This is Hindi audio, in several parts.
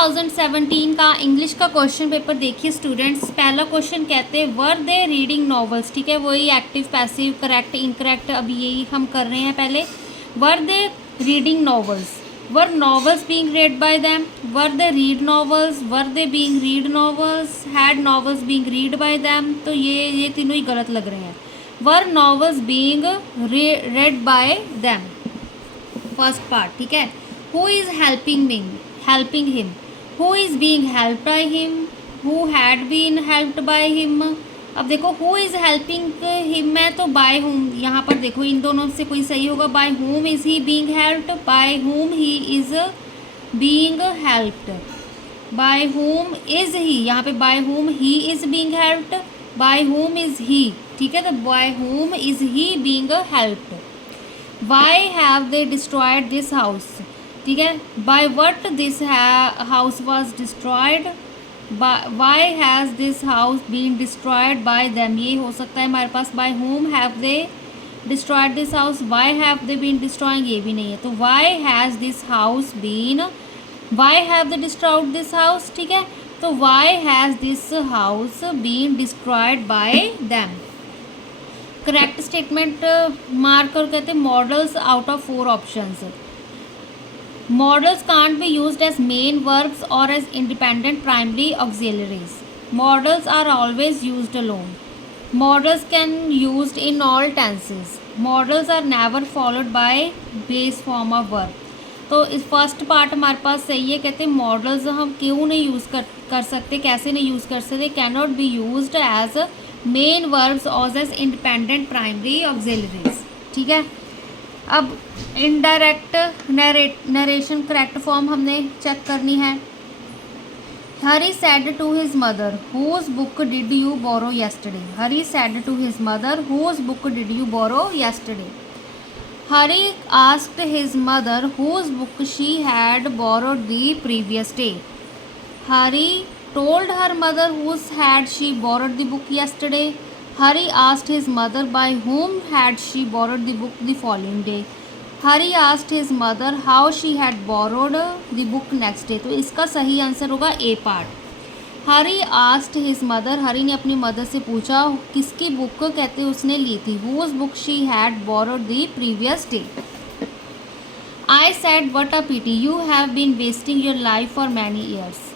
2017 का इंग्लिश का क्वेश्चन पेपर देखिए स्टूडेंट्स। पहला क्वेश्चन कहते हैं वर दे रीडिंग नॉवेल्स। ठीक है, वही एक्टिव पैसिव करेक्ट इनकरेक्ट अभी यही हम कर रहे हैं। पहले were they reading novels, were novels being read by them, were they read novels, were they being read novels, had novels being read by them. तो ये तीनों ही गलत लग रहे हैं। Were novels being read by them, first part. ठीक है, who is helping him, who is being helped by him, who had been helped by him. अब देखो हु इज़ हेल्पिंग हिम है तो बाय हुम, यहाँ पर देखो इन दोनों से कोई सही होगा। By whom is he being helped, by whom he is being helped, by whom is he, यहाँ पे by whom he is being helped, by whom is he. ठीक है, तो by whom is he being helped. Why have they destroyed this house? ठीक है, by what this house was destroyed, why has this house been destroyed by them। ये हो सकता है हमारे पास। by whom have they destroyed this house, why have they been destroying, ये भी नहीं है। तो why has this house been, why have they destroyed this house। ठीक है, तो why has this house been destroyed by them। Correct statement mark कर कहते हैं modals out of 4 options. Modals can't be used as main verbs और as independent primary auxiliaries. Modals are always used alone. Modals can used in all tenses. Modals are never followed by base form of verb. तो इस फर्स्ट पार्ट हमारे पास सही है। कहते हैं मॉडल्स हम क्यों नहीं यूज़ कर सकते, कैसे नहीं यूज़ कर सकते। Can not be used as main verbs और एज इंडिपेंडेंट प्राइमरी ऑक्सिलरीज। ठीक है, अब इनडायरेक्ट नरेशन करेक्ट फॉर्म हमने चेक करनी है। Hari said to his mother whose book did you borrow yesterday. Hari said to his mother whose book did you borrow yesterday. Hari asked his mother whose book she had borrowed the previous day. Hari told her mother whose had she borrowed the book yesterday. Hari asked his mother by whom had she borrowed the book the following day. Hari asked his mother how she had borrowed the book next day। तो इसका सही आंसर होगा A part. Hari asked his mother, Hari ने अपनी मदर से पूछा किसकी बुक कहते उसने ली थी। whose book she had borrowed the previous day। I said what a pity you have been wasting your life for many years।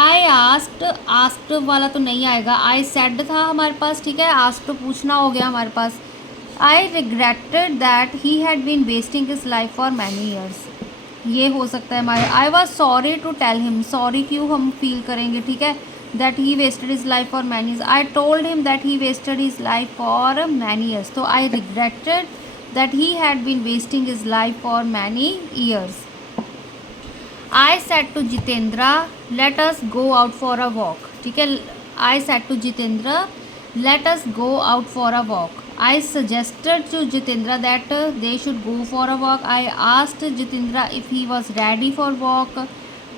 I asked वाला तो नहीं आएगा, आई सेड था हमारे पास। ठीक है, आस्क्ड तो पूछना हो गया हमारे पास। I regretted that he had been wasting his life for many years, ये हो सकता है हमारे। I was sorry to tell him, sorry क्यों हम फील करेंगे। ठीक है, that he wasted his life for many years. I told him that he wasted his life for many years. तो I regretted that he had been wasting his life for many years. I said to Jitendra, let us go out for a walk। ठीक है, I said to Jitendra, let us go out for a walk। I suggested to Jitendra that they should go for a walk। I asked Jitendra if he was ready for walk।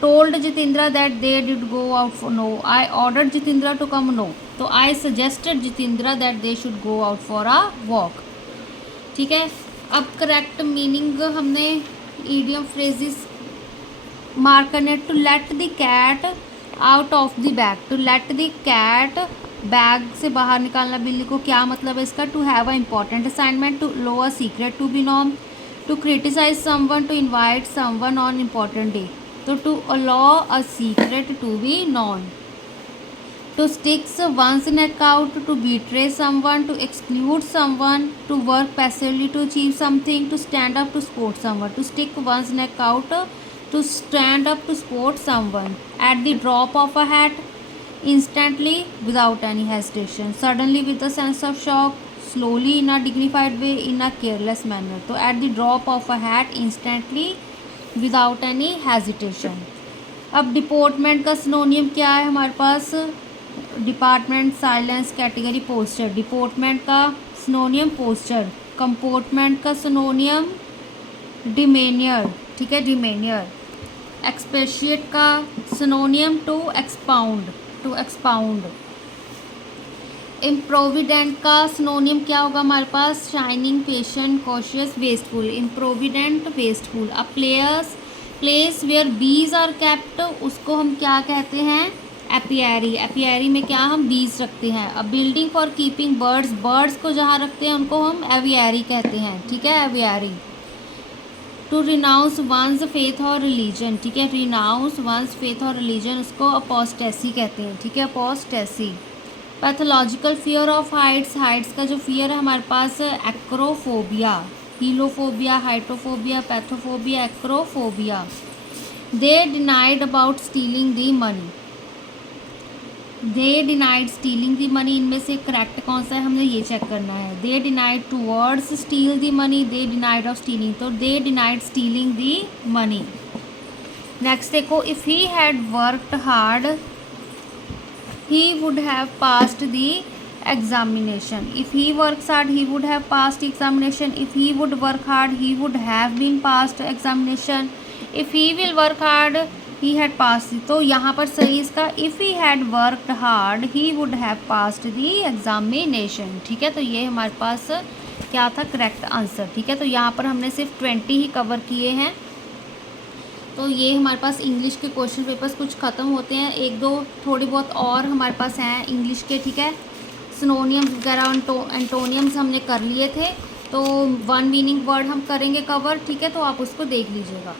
Told Jitendra that they did go out for no। I ordered Jitendra to come no। तो I suggested Jitendra that they should go out for a walk। ठीक है, अब करेक्ट मीनिंग हमने इडियम फ्रेजेस मार्क करने। To let the cat out of the bag, to let the cat bag से बाहर निकालना बिल्ली को, क्या मतलब है इसका। To have a important assignment, to allow a secret to be known, to criticise someone, to invite someone on important day. तो to allow a secret to be known, to sticks one's neck out, to betray someone, to exclude someone, to work passively to achieve something, to stand up to support someone, to stick one's neck out, to stand up to support someone, at the drop of a hat, instantly without any hesitation, suddenly with a sense of shock, slowly in a dignified way, in a careless manner। तो at the drop of a hat, instantly without any hesitation। अब डिपोर्टमेंट का सिनोनियम क्या है हमारे पास। Department, silence, category, posture. Deportment का सिनोनियम पोस्चर, कंपोर्टमेंट का सिनोनियम डिमेनियर। ठीक है, डिमेनियर। एक्सपेशिएट का synonym to expound, to expound. Improvident का सिनोनियम क्या होगा हमारे पास। Shining, patient, cautious, wasteful. Improvident, wasteful. A place where bees are kept, उसको हम क्या कहते हैं, एपियरी। एपियरी में क्या हम बीज रखते हैं। अब building for keeping birds, birds को जहाँ रखते हैं उनको हम एवियरी कहते हैं, ठीक है, aviary. To renounce one's faith और रिलीजन, ठीक है, रिनाउंस वंस फेथ और रिलीजन, उसको अपोस्टेसी कहते हैं, ठीक है, apostasy. Pathological fear of heights, heights का जो फियर है हमारे पास acrophobia, heliophobia, heightophobia, pathophobia, acrophobia. They denied about stealing the money, they denied stealing the money, इनमें से करेक्ट कौन सा है हमने ये चेक करना है। They denied towards steal the money, they denied of stealing, तो they denied stealing the money. Next देखो, if he had worked hard he would have passed the examination, if he works hard he would have passed examination, if he would work hard he would have been passed examination, if he will work hard he had passed, तो यहाँ पर सही इसका if he had worked hard he would have passed the examination, ठीक है। तो ये हमारे पास क्या था, करेक्ट आंसर, ठीक है। तो यहाँ पर हमने सिर्फ 20 ही कवर किए हैं। तो ये हमारे पास इंग्लिश के क्वेश्चन पेपर्स कुछ ख़त्म होते हैं, एक दो थोड़ी बहुत और हमारे पास हैं इंग्लिश के, ठीक है। सिनोनियम्स वगैरह एंटोनियम्स हमने कर लिए थे, तो वन मीनिंग वर्ड हम करेंगे कवर, ठीक है, तो आप उसको देख लीजिएगा।